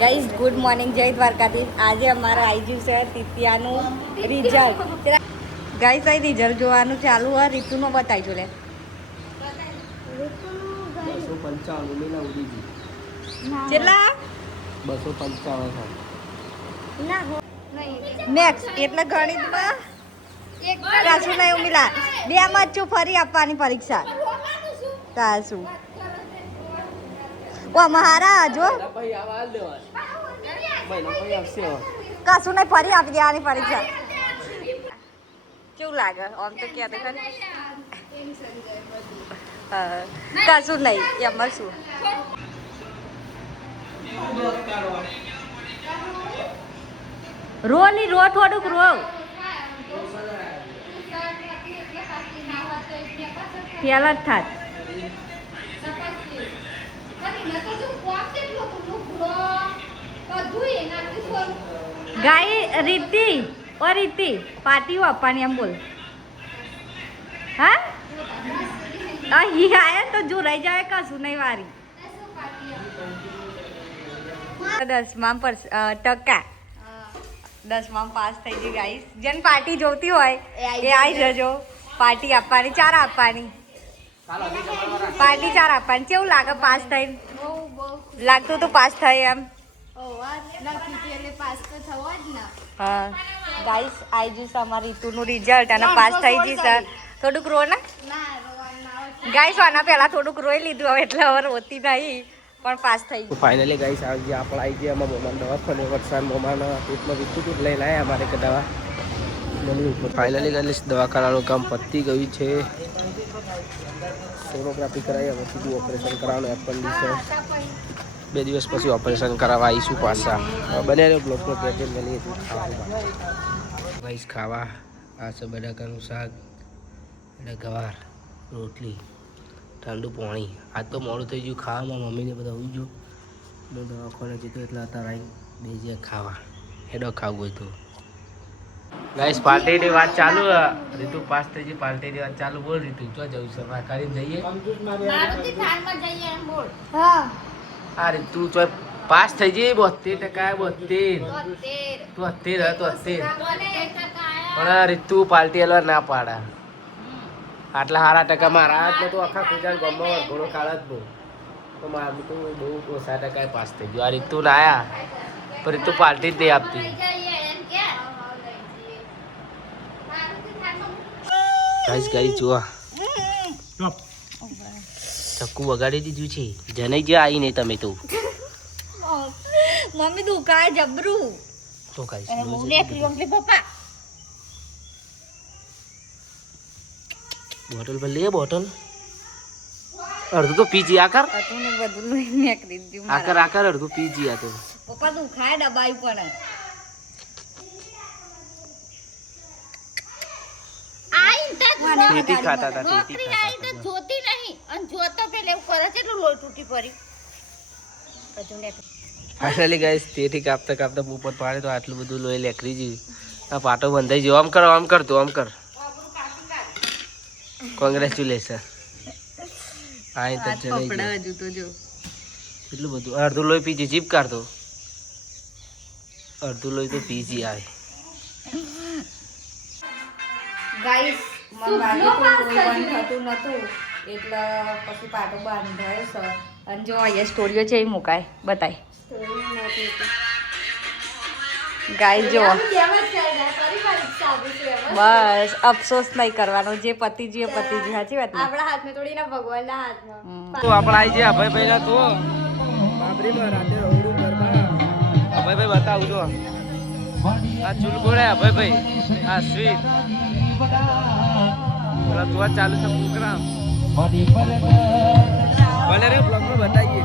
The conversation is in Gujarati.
ગાઈઝ ગુડ મોર્નિંગ, જય દ્વારકાધીશ. આજે અમારે આવી ગયું છે તિથિયાનું રિઝલ્ટ. ગાઈઝ અહીં રિઝલ્ટ જોવાનું ચાલુ હોય. રીતુનો બતાવીજો લે. 255 કેટલા? 255 મેક્સ એટલે ગણિતમાં કાશું નહીં ઉમેલા. બે માં જ છું, ફરી આપવાની પરીક્ષા. કાશું ઓ મહારા જો કશું નહીં, ફરી આપી દેવાની પરીક્ષા. કેવું લાગે આમ તો ક્યાં તો ખરી કશું નહીં એમાં શું. રો ની રો થોડુંક રો પેલા જ થાત. ગાય રીતિ ઓ રીતિ પાટીઓ આપવાની એમ બોલ. હા અહીં આયા તો જો રહી જાય કશું નહીં વારી. 10માં ટકા 10માં પાસ થઈ ગઈ ગાઈસ. જેને પાર્ટી જોતી હોય એ આવી જજો. પાર્ટી આપવાની, ચાર આપવાની. પાર્ટી ચાર આપવાની. કેવું લાગે પાસ થઈને? લાગતું તો પાસ થાય એમ. હા ગાઈસ આવી જશે અમારી રીતુનું રિઝલ્ટ અને પાસ થઈ જશે. થોડુંક રો ને ગાઈસ. આના પહેલા થોડુંક રોઈ લીધું, હવે એટલે હવે રોતી નહીં, પણ પાસ થઈ ગયું. ફાઇનલી ગાઈસ આજે આપણે આવી ગયા અમારા મોમાન દવાખાને. વરસાદ મોમાના પેટમાં વિકુટ લઈને આવ્યા અમારે કે દવા મળી. ફાઇનલી ગાઈસ દવાખાનાનું કામ પતી ગયું છે. સોનોગ્રાફી કરાવી, હવે સીધું ઓપરેશન કરાવવાનું. એપેન્ડિક્સ 2 દિવસ પછી ઓપરેશન કરાવવા આવીશું પાછા. બને બ્લોકનો પેકેજ મળી હતું ખાવાનું. ગાઈસ ખાવા આ છે બટાકાનું શાક અને ગવાર રોટલી, ઠંડુ પાણી. આજ તો મોડું થઈ ગયું ખાવામાં. મમ્મીને બધા ઉઈ ગયું. હું દવાખાને જતો એટલે અત્યારે આવી બે જ્યાં ખાવા હેડો ખાવું હોય તો. ગાઈસ પાર્ટીની વાત ચાલુ. રીતુ પાસ થઈ ગઈ. પાર્ટીની વાત ચાલુ. બોલ રીતુ જો જવું છે કરીને જઈએ. હા રીતુ જો પાસ થઈ ગઈ. 72% 72 પણ રીતુ પાર્ટી હલવા ના પાડા. આટલા સારા ટકા મારા હાથમાં તો આખા ગુજરાત ગામમાં ઘણો કાળ જ બહુ. તો મારું તો બહુ ઓછા ટકા પાસ થઈ ગયું. આ રીતુ ના આયા પણ રીતુ પાર્ટી જ નહીં આપતી. ગાઈસ જોવા ચક્કુ વગાડી દીધું છે. જને જે આવી નહીં તમે તો. મમ્મી દુકાય જબરું તો ગાઈસ પપ્પા બોટલ પર લે. બોટલ અડધું તો પીજી આકર. ને બધું નીકળી દીધું. આકર અડધું પીજી આ તો. પપ્પા દુખાય દબાઈ પણ ટેટી ખાતા હતા. જોતી નહીં અને જોતો પેલે એવું કરે છે એટલું લોહી તૂટી પડી. ફાઇનલી ગાઈસ ટેટી કાપતા કાપતા ઉપર પાડે તો આટલું બધું લોહી લેકરી ગયું. આ પાટો બંધાઈ ગયો. આમ કર આમ કર તું આમ કર. કોંગ્રેચ્યુલેશન. આ તો ચલે હજુ તો જો એટલું બધું. અડધું લોહી પીજી જીપ કાઢતો. અડધું લોહી તો પીજી આવે. ગાઈસ મને વાગે તો બંધ થતું નતું એટલે પછી પાટો બાંધાયો છે. અને જો અહીંયા સ્ટોરીઓ છે એ મુકાય બતાય. ગાઈસ જો બસ અફસોસ નહીં કરવાનો. જે પતિજી એ પતિજી. સાચી વાત ને? આપણા હાથમાં થોડી ના ભગવાનના હાથમાં. તો આપણે આવી જાય અભયભાઈ ના. તો બાબરીમાં રાતે રવડું કરવા અભયભાઈ બતાવું છો. આ ચૂલગોળે અભયભાઈ. આ સ્વીટ તો ચાલુ છે પ્રોગ્રામ. બને રે બ્લોગમાં બતાવીએ.